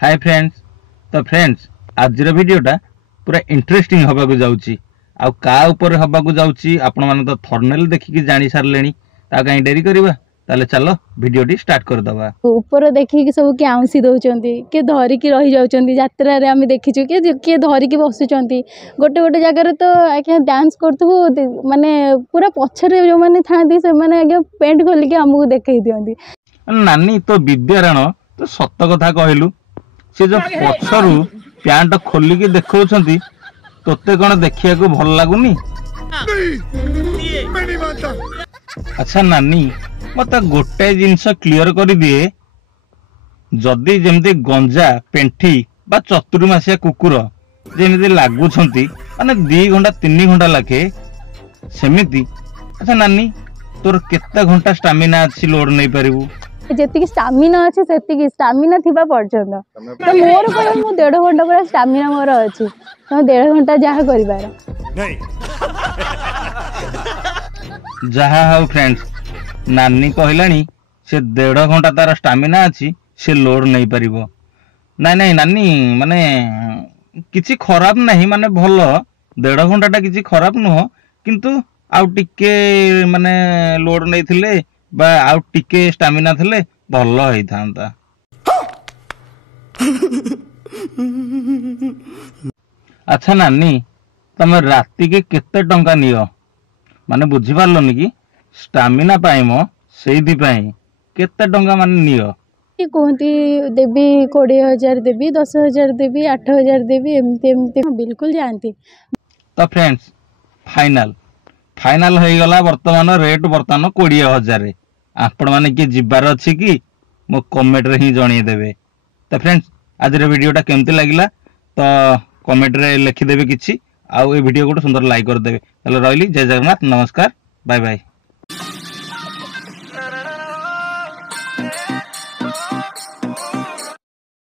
Hi friends. तो friends आज वीडियोटा पूरा इंटरेस्टिंग हवा को जाउची आउ का ऊपर हवा को जाउची आपण माने तो थंबनेल देखिकी जानि सारलेनी ता काई डेरी करबा ताले चलो वीडियोटी स्टार्ट कर दबा। ऊपर देखिकी सब के आउंसी दउचंती के धरिकी रही जाउचंती यात्रा रे आमे देखिछु के धरिकी बसुचंती गोटे गोटे जगह रे तो आके डांस करथु माने पूरा पछरे जो माने थांती से माने आगे पेंट खोली के हमहु देखै दियंती। नानी तो विद्यारायण तो सत्य कथा कहलु से जो पछरु पैंट खोलिकी देखौछंती तोते कौन देखिया को भल लागुनी? अच्छा नानी मत गोटे जिनस क्लियर कर दिए जदि जेमती गंजा पेंठी बा चतुर्मासिया कुकुर जेमती लागुछंती माने 2 घंटा 3 घंटा लाखे सेमिति। अच्छा नानी तोर केते घंटा स्टामिना अछि लोड नै परिबू? जेतिकी स्टामिना अछि सेतिकी स्टामिना थिबा पर्यंत तो मोर कोन मु 1.5 घंटा पूरा स्टामिना मोर अछि तो 1.5 घंटा जहा करिबार नहीं जहा हाउ फ्रेंड्स नानी कहलानी से 1.5 घंटा तार स्टामिना अछि से लोड नहीं परिबो। नहीं नहीं नानी माने किछि खराब नहीं माने भलो 1.5 घंटा टा किछि खराब नुह किंतु आउ टिके माने लोड नहीं थिले बा आउ टिके स्टामिना थिले भलो होई थांता। अच्छा नानी तमे राति के केते टंका नियो माने बुझी पारलोनी कि स्टामिना पाई मो सेही पाई केते टंका माने नियो? कि कहती देवी 20,000 देवी 10,000 देवी 8,000 देवी एमती एमती बिल्कुल जानती। तो फ्रेंड्स फाइनल फाइनल हो गला वर्तमान रेट वर्तमान 20,000 आपण माने कि जिबार अछि कि मो कमेंट रे ही जणी देबे। तो फ्रेंड्स आज रे वीडियोटा केमती लागिला तो कमेंट रे लिखि देबे किछि आउ ए वीडियो को सुंदर लाइक कर देबे। तले रहली जय जगन्नाथ नमस्कार बाय बाय।